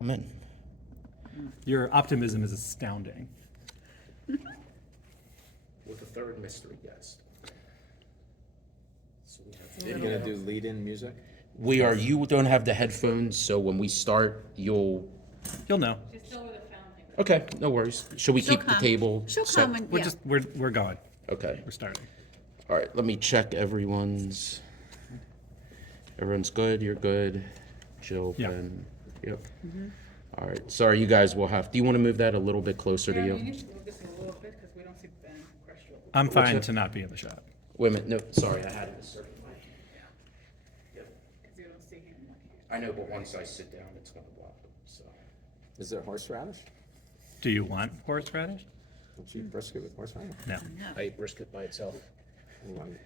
I'm in. Your optimism is astounding. With a third mystery guest. So we have You're video. gonna do lead-in music? We are. You don't have the headphones, so when we start, you'll. You'll know. She's still with a fountain. Okay, no worries. Should we She'll keep the come. table? She'll set? come and, We're yeah. just we're going. Okay. We're starting. All right. Let me check everyone's. Everyone's good. You're good. Jill, Yeah. Ben. Yep. All right. Sorry, you guys will have. Do you want to move that a little bit closer to Jeremy, you you? need to move this a little bit because we don't see Ben Crestwell. I'm fine that? to not be in the shot. Wait a minute. No, sorry. I had it a certain way. Yep. Because you don't see him. I know, but once I sit down, it's gonna block. So. Is there horseradish? Do you want horseradish? Don't you eat brisket with horseradish? No. I eat brisket by itself,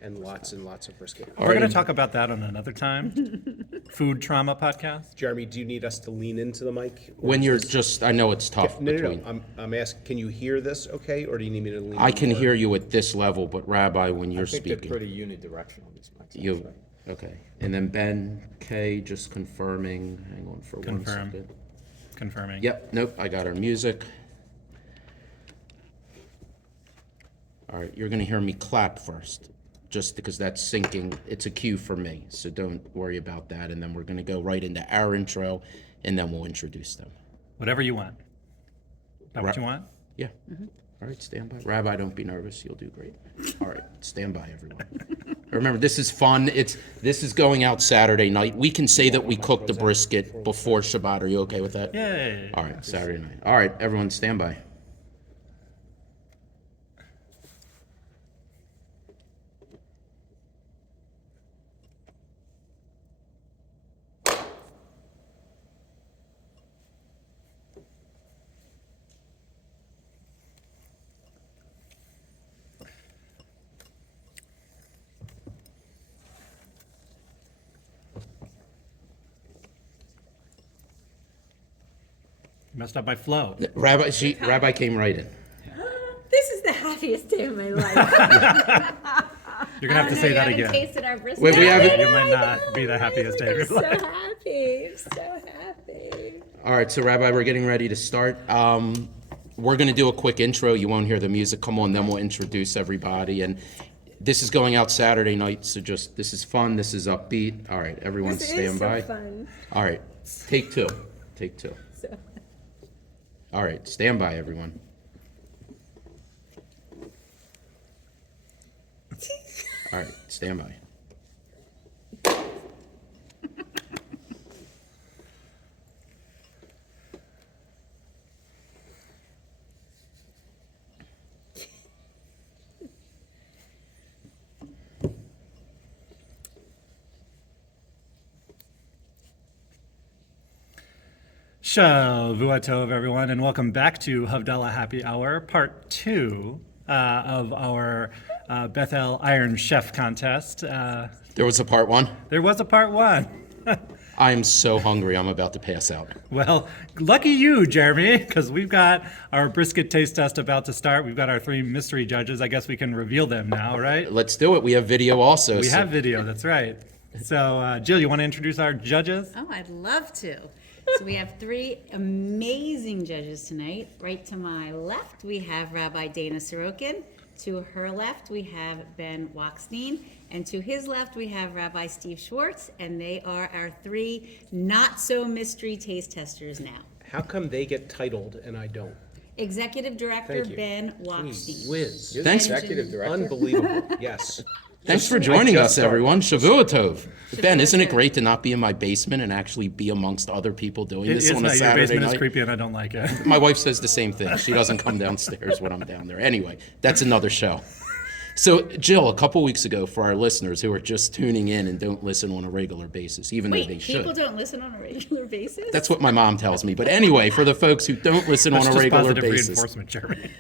and lots of brisket. All We're right, going to talk about that on another time. Food trauma podcast. Jeremy, do you need us to lean into the mic? or When is you're this- just, I know it's tough No, between. I'm asking, can you hear this okay, or do you need me to lean I in can more? hear you at this level, but Rabbi, when you're I think they're speaking, pretty unidirectional, these mics. you, actually. okay. And then Ben K, just confirming. Hang on for 1 Confirm. second. Confirming. Yep. Nope. I got our music. All right. You're gonna hear me clap first, just because that's syncing. It's a cue for me, so don't worry about that. And then we're gonna go right into our intro, and then we'll introduce them. Whatever you want. That what Right. you want? Yeah. All right, stand by. Rabbi, don't be nervous. You'll do great. All right, stand by, everyone. Remember, this is fun. This is going out Saturday night. We can say that we cooked the brisket before Shabbat. Are you okay with that? Yay. All right, Saturday night. All right, everyone, stand by. You messed up my flow. Rabbi came right in. This is the happiest day of my life. You're going to have to say that You again. haven't tasted our brisket. Wait, we haven't- You might not be the happiest day of your I'm life. so happy. I'm so happy. All right, so Rabbi, we're getting ready to start. We're going to do a quick intro. You won't hear the music come on, then we'll introduce everybody. And this is going out Saturday night, so just this is fun. This is upbeat. All right, everyone, This stand is so by. fun. All right, take two. Take two. So, All right, stand by, everyone. All right, stand by. Shavua Tov, everyone, and welcome back to Havdalah Happy Hour, part 2 of our Bethel Iron Chef contest. There was a part one. There was a part 1. I am so hungry, I'm about to pass out. Well, lucky you, Jeremy, because we've got our brisket taste test about to start. We've got our 3 mystery judges. I guess we can reveal them now, right? Let's do it. We have video also. We so- have video, that's right. So, Jill, you want to introduce our judges? Oh, I'd love to. So we have 3 amazing judges tonight. Right to my left, we have Rabbi Dana Sorokin. To her left, we have Ben Wachstein. And to his left, we have Rabbi Steve Schwartz. And they are our 3 not-so-mystery taste testers now. How come they get titled and I don't? Executive Director Thank you. Ben Wachstein. Whiz. You're Thanks. the executive director? Unbelievable, yes. Thanks for joining I us, just started. everyone. Shavua Tov. Ben, isn't it Tov. great to not be in my basement and actually be amongst other people doing this on a Your Saturday basement is night? creepy and I don't like it. My wife says the same thing. She doesn't come downstairs when I'm down there. Anyway, that's another show. So, Jill, a couple weeks ago, for our listeners who are just tuning in and don't listen on a regular basis, even though they Wait, should. people don't listen on a regular basis? That's what my mom tells me. But anyway, for the folks who don't listen That's on a just regular positive basis, reinforcement, Jeremy.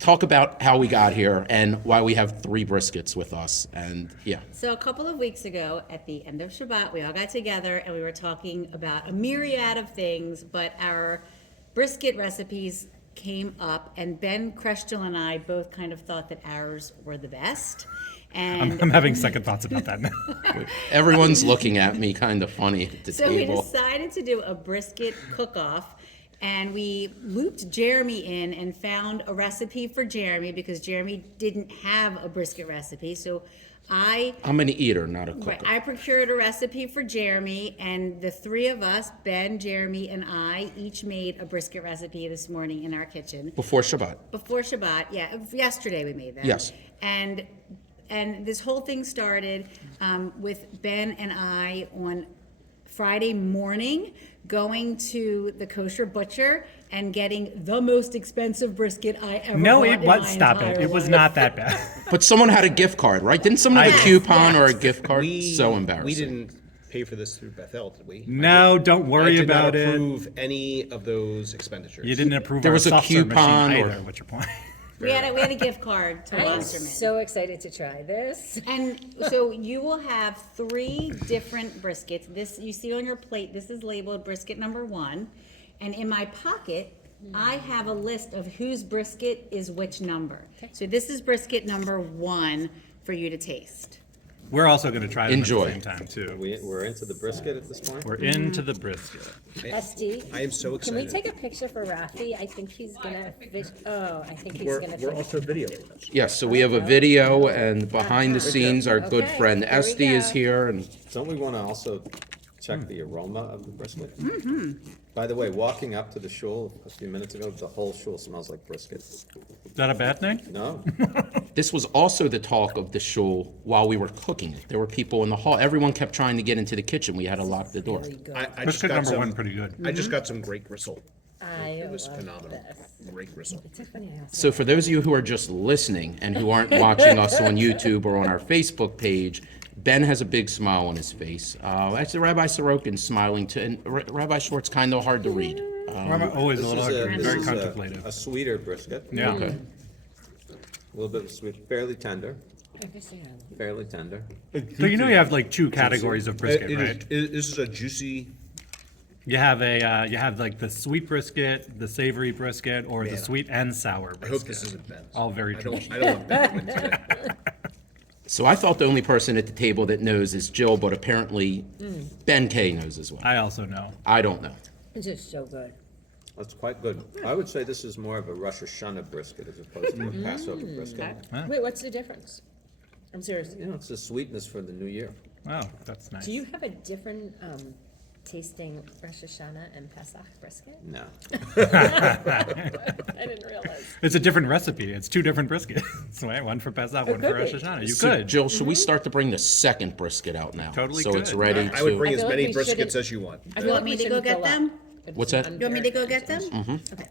talk about how we got here and why we have 3 briskets with us. And yeah, So a couple of weeks ago, at the end of Shabbat, we all got together and we were talking about a myriad of things, but our brisket recipes came up, and Ben Kreshtel and I both kind of thought that ours were the best. And I'm having second thoughts about that now. Everyone's looking at me kind of funny at the so we table. decided to do a brisket cook-off, and we looped Jeremy in and found a recipe for Jeremy because Jeremy didn't have a brisket recipe. So I'm an eater, not a right, cooker. I procured a recipe for Jeremy, and the three of us, Ben, Jeremy, and I, each made a brisket recipe this morning in our kitchen. Before Shabbat. Before Shabbat, yeah, yesterday we made them. Yes. And this whole thing started with Ben and I on Friday morning going to the kosher butcher and getting the most expensive brisket I ever No, bought it in my was. Stop it. entire It was life. not that bad. But someone had a gift card, right? Didn't someone have a Yes, coupon or a yes. gift card? So embarrassing. We didn't pay for this through Bethel, did we? No, don't I worry did about not it. approve any of those expenditures. You didn't approve There our was a soft-serve machine coupon or- either. What's your point? We had a gift card to I am Wasserman. so excited to try this. And so you will have 3 different briskets. This, you see on your plate, this is labeled brisket number 1. And in my pocket, I have a list of whose brisket is which number. So this is brisket number 1 for you to taste. We're also going to try them Enjoy. at the same time too. We're into the brisket at this point? We're into the brisket. Esty, I am so can we excited. take a picture for Rafi? I think he's gonna fish. Oh, I think he's We're, gonna we're fish. also videoing this. Yes, so we have a video, and behind the scenes, our good Okay, friend here we Esty is go. here, and Don't we want to also check the aroma of the brisket? Mm-hmm. By the way, walking up to the shul a few minutes ago, the whole shul smells like brisket. Is that a bad thing? No? this was also the talk of the shul while we were cooking it. There were people in the hall. Everyone kept trying to get into the kitchen. We had to lock the door. I just Brisket got number some, 1 pretty good. I just got some great gristle. I It was love phenomenal. this. Great gristle. Tiffany also. So for those of you who are just listening and who aren't watching us on YouTube or on our Facebook page, Ben has a big smile on his face. Actually, Rabbi Sorokin's smiling too, and Rabbi Short's kind of hard to read. I'm always a This little is hard, very a contemplative. sweeter brisket. Yeah. Okay. A little bit sweet, fairly tender, fairly tender. So you know you have like 2 categories of brisket, It is- right? this is a juicy, You have you have like the sweet brisket, the savory brisket, or the Man. sweet and sour I brisket. hope this isn't Ben's. All very I don't traditional. want Ben to win today. So I thought the only person at the table that knows is Jill, but apparently Ben K knows as well. I also know. I don't know. It's just so good. That's quite good. I would say this is more of a Rosh Hashanah brisket as opposed to a Passover brisket. Wait, what's the difference? I'm serious. You know, it's the sweetness for the new year. Oh, that's nice. Do you have a different tasting Rosh Hashanah and Pesach brisket? No. I didn't realize. It's a different recipe. It's 2 different briskets. Right? One for Pesach, one for could Rosh be. Hashanah. You So, could. Jill, should we start to bring the second brisket out now? Totally So it's could. ready I would to. bring I as feel like many we briskets shouldn't- as you want. I feel You like want we me to go shouldn't get up. them? What's that? You want me to go get them? Okay.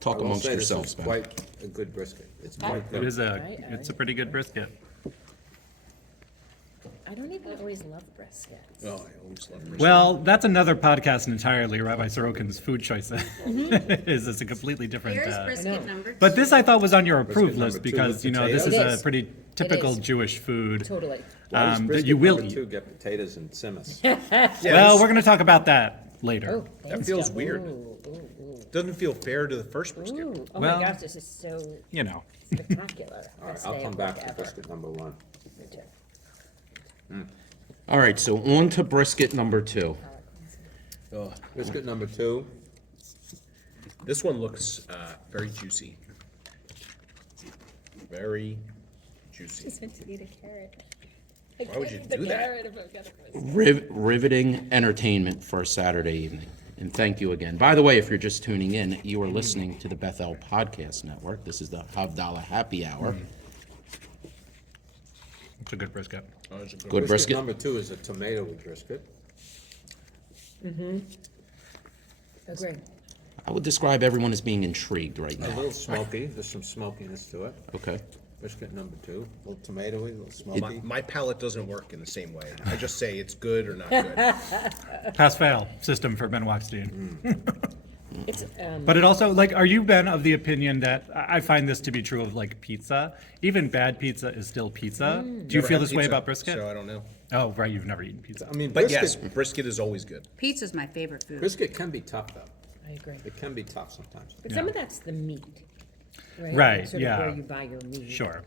Talk I will amongst say this yourselves, is Ben. quite a good brisket. It's quite It good. is it's a pretty good brisket. I don't even always love briskets. Oh, I always love brisket. Well, that's another podcast entirely. Rabbi Sorokin's food choices is it's a completely different. Here's brisket number 2. But this I thought was on your approved number list 2 because with you know this is potatoes? It a is. pretty typical is. Jewish food Totally. Why does that brisket you will number eat. 2 get potatoes and simmus? Well, we're going to talk about that later. Oh, That thanks, feels Joe. weird. Ooh, ooh, Doesn't feel fair to the first brisket. ooh. Oh Well- my gosh, this is so You know, spectacular. All right, Best I'll day come of back work to ever. brisket number 1. Me too. All right, so on to brisket number 2. Oh, Brisket number 2, this one looks very juicy. Very juicy. Just meant to eat a carrot. Why would you do that? Riveting entertainment for a Saturday evening. And thank you again. By the way, if you're just tuning in, you are listening to the Bethel Podcast Network. This is the Havdalah Happy Hour. it's a good brisket. Oh, it's a good Good brisket. number 2 is a tomato with brisket. Agree. I would describe everyone as being intrigued right A now. little smoky, there's some smokiness to it. Okay. Brisket number 2, a little tomatoey, a little My, smoky. my palate doesn't work in the same way. I just say it's good or not good. Pass fail system for Ben Wachstein. It's But it also like, are you Ben of the opinion that I find this to be true of like pizza? Even bad pizza is still pizza. Do you Never feel had this way pizza, about brisket? So I don't know. Oh, right, you've never eaten pizza. I mean, But brisket, yes, brisket is always good. Pizza's my favorite food. brisket can be tough though. I agree. It can be tough sometimes. But some of that's the meat. Right, Sort of yeah. where you buy your meat. Sure.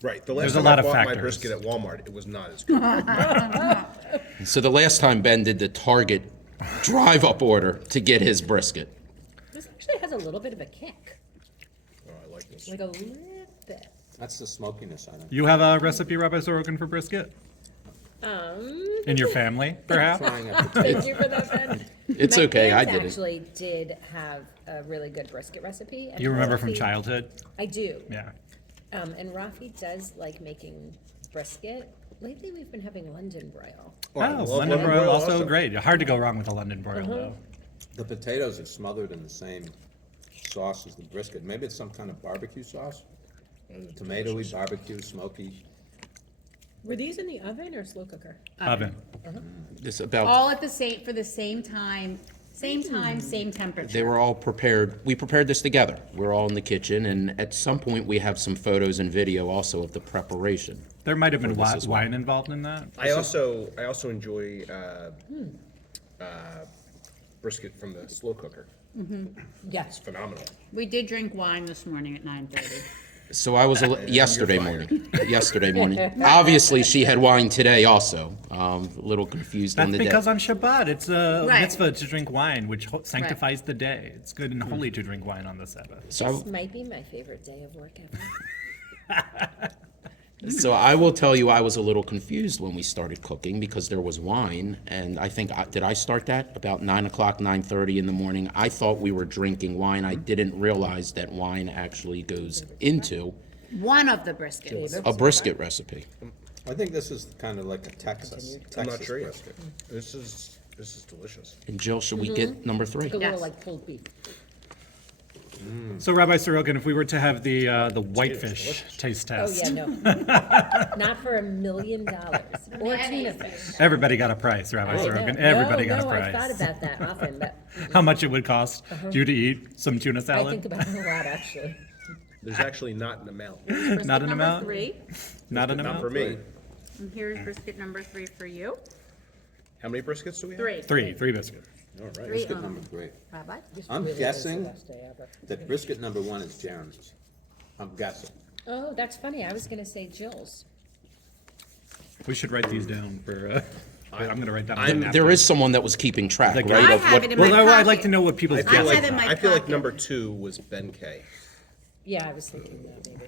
Right, the There's last a time I lot of bought my factors. brisket at Walmart, it was not as good. So the last time Ben did the Target drive-up order to get his brisket. This actually has a little bit of a kick, Oh, I like this. like a little bit. That's the smokiness on it. You have a recipe, Rabbi Sorokin, for brisket? In your family, perhaps? Frying a potato. Thank you for that, Ben. It's My okay, I parents did it. actually did have a really good brisket recipe. And You remember from Rafi- childhood? I do. Yeah. And Rafi does like making brisket. Lately, we've been having London broil. Oh, I Oh, love London lemon broil, oil also great. Hard to go wrong with a London broil, though. The potatoes are smothered in the same sauce as the brisket. Maybe it's some kind of barbecue sauce. Tomatoey, barbecue, smoky. Were these in the oven or slow cooker? Oven. This about, All at the same, for the same time, same temperature. they were all prepared, we prepared this together. We're all in the kitchen, and at some point, we have some photos and video also of the preparation. There might have been this as well. wine involved in that. I also enjoy brisket from the slow cooker. Yes. Phenomenal. We did drink wine this morning at 9:30. So I was, yesterday morning. Obviously, she had wine today also. A little confused on That's the because day. on Shabbat, it's a Right. mitzvah to drink wine, which sanctifies the day. It's good and holy to drink wine on the Sabbath. So This might be my favorite day of work ever. So I will tell you, I was a little confused when we started cooking because there was wine, and I think, did I start that about 9 o'clock, 9:30 in the morning? I thought we were drinking wine. I didn't realize that wine actually goes into One of the briskets. a brisket recipe. I think this is kind of like a Texas I'm not sure yet. brisket. This is delicious. And Jill, should we get number 3? Like a little Yes. like pulled beef. So, Rabbi Sorokin, if we were to have the whitefish taste Oh, test, yeah, no. Not for $1 million. Or tuna fish. everybody got a price, Rabbi No, Sorokin. Everybody got a no, I've thought price. about that often, but How much it would cost you to eat some tuna I think salad? about it a lot, actually. There's actually not an amount. Not an amount? Three, Not an Not for amount? me. and here's brisket number 3 for you. How many briskets do we have? 3. Three biscuits. All right. Brisket number 3. Rabbi? I'm Really is the guessing best day ever. that brisket number 1 is Jeremy's. I'm guessing. Oh, that's funny. I was gonna say Jill's. We should write these down for, I'm gonna write down. I'm- a napkin. There is someone that was keeping track, Like, right? I of have what- it in my Well, I'd like pocket. to know what people's I feel I guesses like have in my I feel like pocket. number 2 was Ben K. Yeah, I was thinking that maybe.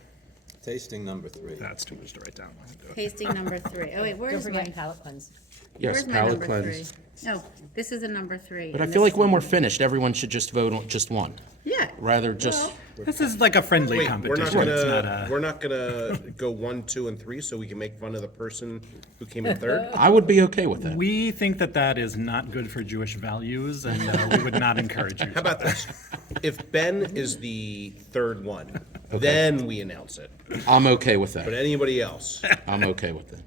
Tasting number 3. That's too much to write down. Tasting number 3. Oh, wait, Don't where's my, forget palate cleanse. Yes, where's my palate number 3? cleanse. No, this is a number 3. But I and feel this like when is- we're finished, everyone should just vote on just one, Yeah. rather just, This is like a friendly Wait, we're not competition. It's not gonna a. we're not gonna go 1, 2, and 3 so we can make fun of the person who came in third. I would be okay with that. We think that that is not good for Jewish values, and we would not encourage you. How about this? If Ben is the third one, then we announce it. I'm okay with But that. anybody else, I'm okay with that.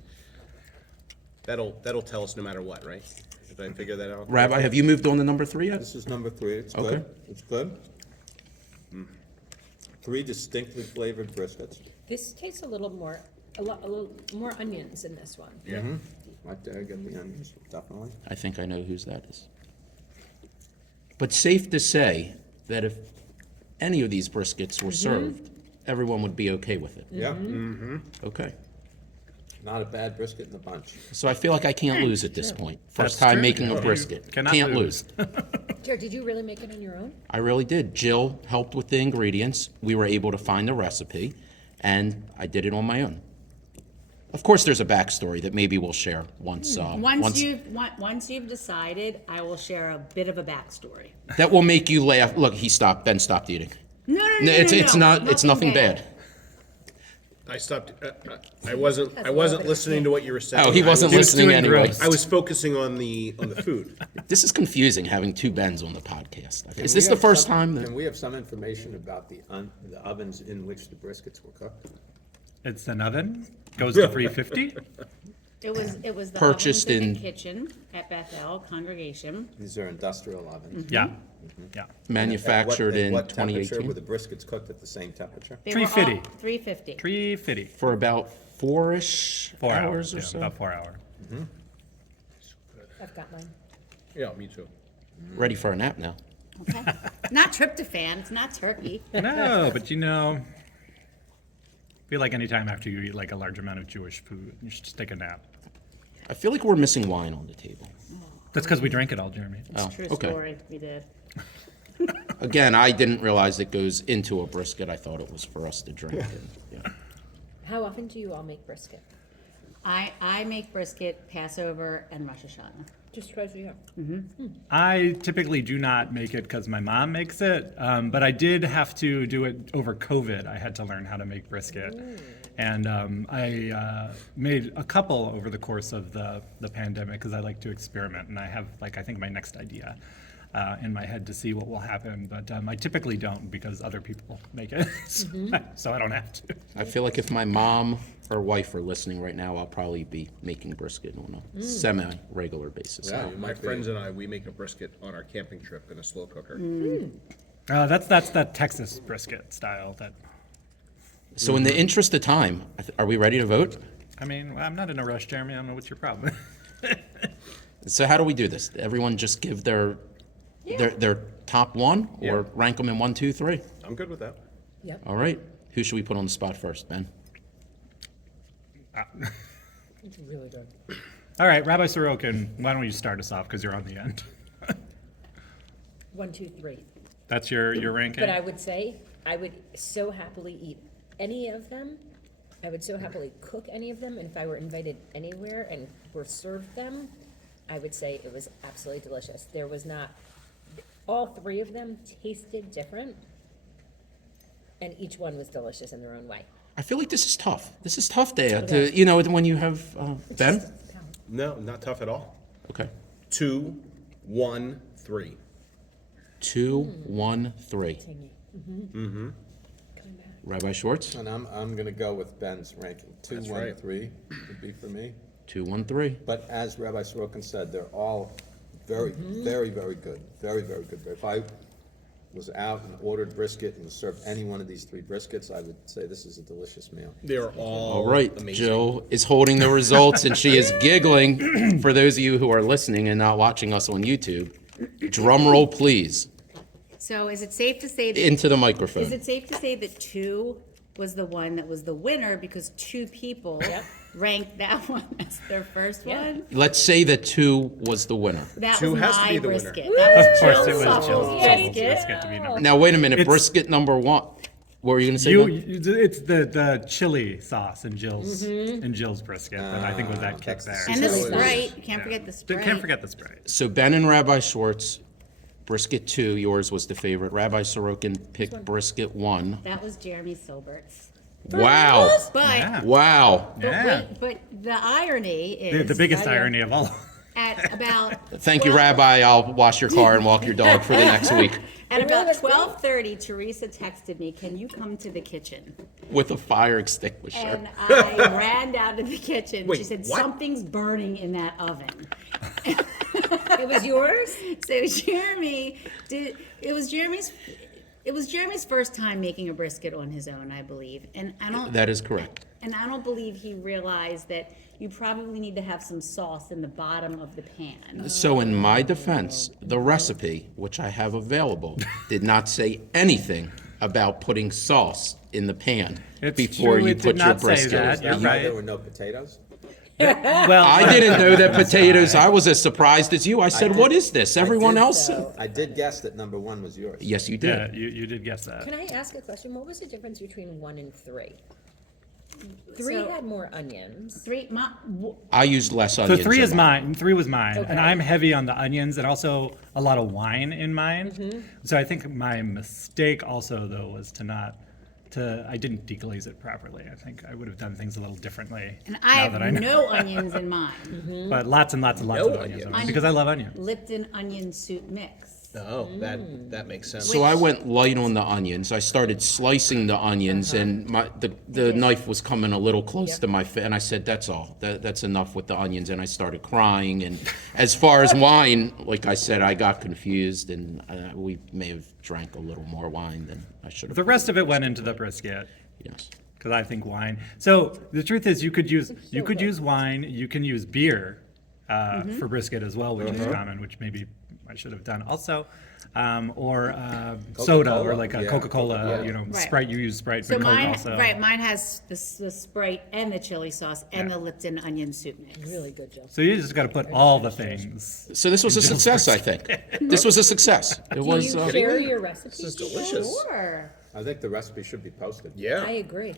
that'll tell us no matter what, right? Did I figure that out? Rabbi, have you moved on to number 3 yet? This is number 3. It's Okay. good. It's good. 3 distinctly flavored briskets. This tastes a little more more onions in this one. Yeah. Right there, get the onions, definitely. I think I know whose that is. But safe to say that if any of these briskets were served, everyone would be okay with it. Yeah, Okay. not a bad brisket in the bunch. So I feel like I can't lose at this point. First That's time true. making a You brisket. cannot Can't lose. lose. Jared, did you really make it on your own? I really did. Jill helped with the ingredients. We were able to find the recipe, and I did it on my own. Of course, there's a backstory that maybe we'll share once. Once you've decided, I will share a bit of a backstory. That will make you laugh. Look, he stopped. Ben stopped eating. No, No, it's not. It's nothing bad. I stopped. I wasn't listening to what you were saying. Oh, he wasn't I was, listening doing anyway. gross. I was focusing on the food. This is confusing having 2 Bens on the podcast. Is Can this we the have first some- time that? Can we have some information about the ovens in which the briskets were cooked? It's an oven, goes to 350. It was the Purchased ovens in in- the kitchen at Bethel Congregation. These are industrial ovens. Yeah, yeah. Manufactured in What temperature 2018 were the briskets cooked at the same temperature? They were all 350. 350. 350. for about 4-ish 4 hours hours, or yeah, so. about 4 hour. I've got mine. Yeah, me too. Ready for a nap now. Okay. Not tryptophan. It's not turkey. No, but you know, feel like anytime after you eat like a large amount of Jewish food, you should just take a nap. I feel like we're missing wine on the table. That's because we drank it all, Jeremy. Oh, True okay. story, we did. Again, I didn't realize it goes into a brisket. I thought it was for us to drink. And, yeah. How often do you all make brisket? I make brisket, Passover, and Rosh Hashanah. Just twice a year. I typically do not make it because my mom makes it, but I did have to do it over COVID. I had to learn how to make brisket. And I made a couple over the course of the pandemic because I like to experiment. And I have, like, I think my next idea in my head to see what will happen. But I typically don't because other people make it. So I don't have to. I feel like if my mom or wife are listening right now, I'll probably be making brisket on a semi-regular basis. Yeah. My friends and I, we make a brisket on our camping trip in a slow cooker. That's that Texas brisket style. That So in the interest of time, are we ready to vote? I mean, I'm not in a rush, Jeremy. I don't know what's your problem. So how do we do this? Everyone just give their top one, or Yeah. rank them in 1, 2, 3? I'm good with that. Yep. All right. Who should we put on the spot first, Ben? It's really good. All right, Rabbi Sorokin, why don't you start us off because you're on the end. 1, 2, 3. That's your ranking. But I would say, I would so happily eat any of them. I would so happily cook any of them, and if I were invited anywhere and were served them, I would say it was absolutely delicious. There was not, all three of them tasted different, and each one was delicious in their own way. I feel like this is tough. This is tough, Dea. When you have Ben. No, not tough at all. Okay. 2, 1, 3. 2, 1, 3. Coming back. Rabbi Schwartz. And I'm gonna go with Ben's ranking. 2, That's 1, right. 3 would be for me. 2, 1, 3. But as Rabbi Sorokin said, they're all very, very, very good. Very, very good. If I was out and ordered brisket and was served any one of these 3 briskets, I would say this is a delicious meal. They're all All right. amazing. Jill is holding the results, and she is giggling. For those of you who are listening and not watching us on YouTube, drum roll, please, So is it safe to say that? into the Is microphone. it safe to say that 2 was the one that was the winner because 2 people ranked that one as their first one? Let's say that 2 was the winner. That 2 was has to my be the winner. brisket. That was Of course, it Jill's was sauce. Jill's Brisket. brisket to be number. Now, wait a minute. It's- Brisket number 1. What were you going to say? You, Ben? it's the chili sauce in Jill's brisket that I think was that kick that's the there. And the So it is. Sprite, you can't forget the Sprite. Can't forget the Sprite. So Ben and Rabbi Schwartz, brisket 2, yours was the favorite. Rabbi Sorokin picked brisket 1. That was Jeremy Silbert's. Wow. But, Yeah. Wow. but Yeah. wait, but the irony is. The biggest irony of all. At about. Thank you, 12 Rabbi. I'll wash your car and walk your dog for the next week At It really about was good. 12:30, Teresa texted me, "Can you come to the kitchen?" with a fire extinguisher. And I ran down to the kitchen. Wait, She said, what? "Something's burning in that oven." It was yours? So Jeremy did. It was Jeremy's first time making a brisket on his own, I believe, and I don't. That is correct. And I don't believe he realized that you probably need to have some sauce in the bottom of the pan. So in my defense, the recipe, which I have available, did not say anything about putting sauce in the pan It's before true, you it did put your not say brisket. that. Is You're that why right. there were no potatoes? Well, I didn't know that potatoes. I was as surprised as you. I said, "What is this?" Everyone else said. I did guess that number 1 was yours. Yes, you Yeah, did. you did guess that. Can I ask a question? What was the difference between 1 and 3? 3 So- had more onions. I used less So onions. 3 is in mine. 3 was mine, Okay. and I'm heavy on the onions and also a lot of wine in mine. Mm-hmm. So I think my mistake also though was I didn't deglaze it properly. I think I would have done things a little differently. And now I that have know. no onions in mine. But lots and lots and lots No of onions onions. in mine, because I love onions. Lipton onion soup mix. Oh, that makes sense. So I went light on the onions. I started slicing the onions, and the knife was coming a little close to my face. And I said, "That's all. That's enough with the onions." And I started crying. And as far as wine, like I said, I got confused, and we may have drank a little more wine than I should have. The rest of it went into the brisket. Yes. Because I think wine. So the truth is, you could use wine. You can use beer for brisket as well, which is common. Which maybe I should have done also. Or soda, or like a yeah, Coca-Cola, Coca-Cola. you know, Right. Sprite, you use Sprite, So but Coke mine, also. right, mine has the Sprite and the chili sauce and the Lipton onion soup mix. Really good, Jill. So you just gotta put all the things. So this was a success, I think. This was a success. It Do was. you share your recipes? This is delicious. Sure. I think the recipe should be posted. I Yeah. agree.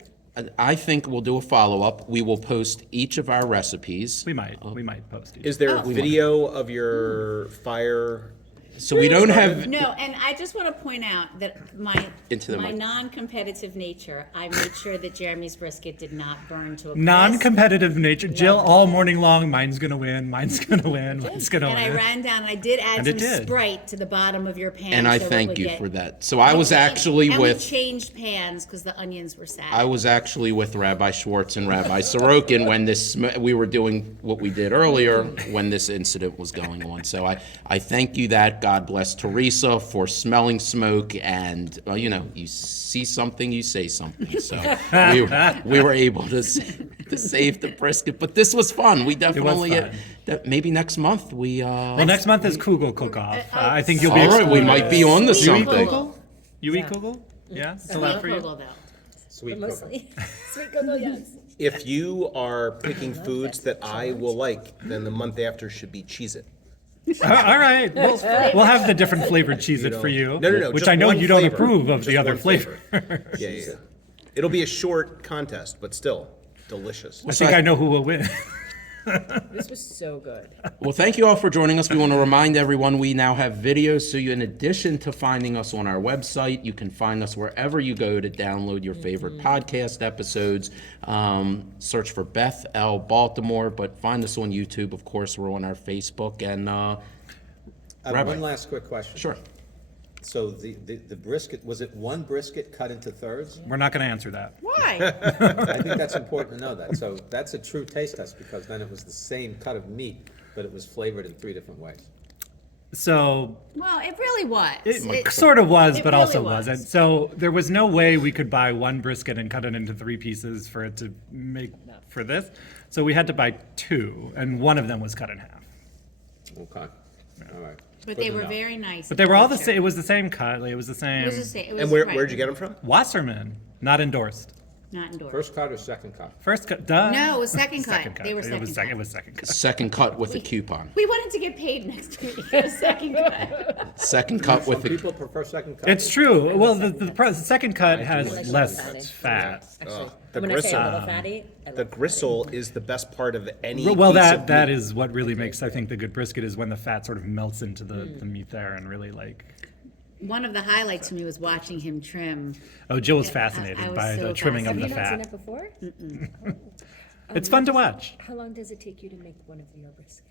I think we'll do a follow-up. We will post each of our recipes. We might post it. Is there a video of your fire? So we don't have, No, and I just want to point out that my Into the my mic. non-competitive nature, I made sure that Jeremy's brisket did not burn to a crisp. Non-competitive nature. Jill, all morning long, mine's gonna win, mine's gonna win, mine's gonna And I win. ran down, I did add And some it did. Sprite to the bottom of your pan. and I so it thank would you get- for that. So I was actually And we with, changed pans because the onions were sad. I was actually with Rabbi Schwartz and Rabbi Sorokin when this, we were doing what we did earlier when this incident was going on. So I thank you that. God bless Teresa for smelling smoke and, you know, you see something, you say something. So we were able to save the brisket, but this was fun. We definitely, fun. that maybe next month we, Well, next month is Kugel cook-off. I think you'll all be. right, we excluded. might be on to Sweet something. Kugel. You eat Kugel? Yeah, still out for you? Kugel, though. Sweet But Cocoa. mostly, sweet cocoa, yes. If you are picking foods that I will like, then the month after should be Cheez-It. All right, we'll have the different flavored cheese it for you. No, Which just I know one you don't flavor. approve of the Just other one flavor. flavor. Yeah. It'll be a short contest, but still delicious. I think I know who will win. This was so good. Well, thank you all for joining us. We want to remind everyone we now have videos, so you, in addition to finding us on our website, you can find us wherever you go to download your favorite podcast episodes. Search for Beth L. Baltimore, but find us on YouTube. Of course, we're on our Facebook. And I have Rabbi. one last quick question. sure, So the brisket, was it one brisket cut into thirds? We're not gonna answer that. Why? I think that's important to know that. So that's a true taste test because then it was the same cut of meat, but it was flavored in 3 different ways. So Well, it really was. it sort of was, it but really also was. wasn't. So there was no way we could buy one brisket and cut it into 3 pieces for it to make for this. So we had to buy 2, and one of them was cut in half. Okay, all right. But Good they to were know. very nice. But they were all the picture. same. It was the same cut. Like, it was the same. It was the same. It was And right. where'd you get them from? Wasserman, not endorsed. Not endorsed. First cut or second cut? First cut. Duh. No, it was second cut. Second cut. They were It second was cut. second. It was second cut. second cut with a coupon. We wanted to get paid next week. Second cut. Second cut Some with a. people prefer second cut. It's true. Well, the second cut has Like less fatty. fat. Actually, the when I say a gristle. little fatty, I The love gristle is the best part of any Well, piece that of that meat. is what really makes I think the good brisket is when the fat sort of melts into the meat there and really like. One of the highlights for me was watching him trim. Oh, Jill was I fascinated was by so the trimming of Have the you not seen fat. it before? It's fun to watch. How long does it take you to make one of your briskets?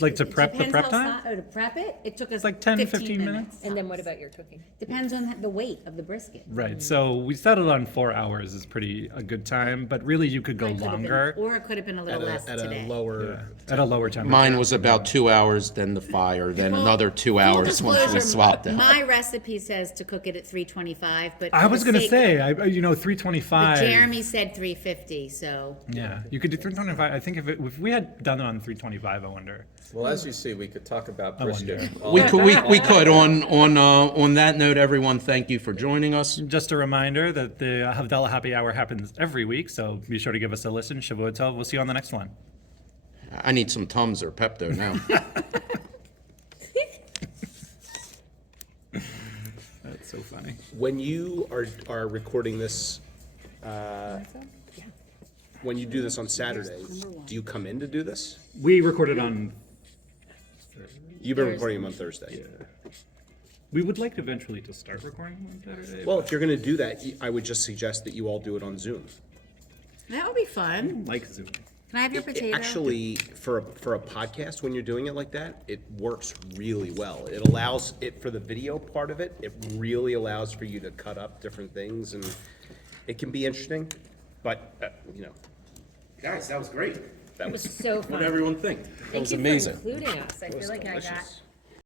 Like to prep the Depends prep how time. to prep it. It took us Like 10, 15 minutes. And then what about your cooking? Depends on the weight of the brisket. Right. So we settled on 4 hours is pretty a good time, but really you could go It could have been- longer Or it could have been a little less at today. a lower. at a lower temperature. Mine was about 2 hours, then the fire, then Well, another 2 full hours once we disclosure, swapped it. My recipe says to cook it at 325, but. I for was the gonna sake- say, But 325. Jeremy said 350, so. Yeah, you could do 325. I think if we had done it on 325, I wonder. Well, as you see, we could talk about I wonder. brisket. We could. On that note, everyone, thank you for joining us. Just a reminder that the Havdalah Happy Hour happens every week, so be sure to give us a listen. Shavua Tov. We'll see you on the next one. I need some Tums or Pepto now. That's so funny. When you are recording this, when you do this on Saturdays, do you come in to do this? We recorded on. You've been recording them on Thursday. We would like eventually to start recording on Saturday. Well, if you're going to do that, I would just suggest that you all do it on Zoom. That would be fun. like Zoom. Can I have your potato? Actually, for a podcast, when you're doing it like that, it works really well. It allows it for the video part of it. It really allows for you to cut up different things, and it can be interesting. But Guys, that was great. that was So What fun. did everyone think? That Thank was you amazing. for including us. I feel like I got delicious.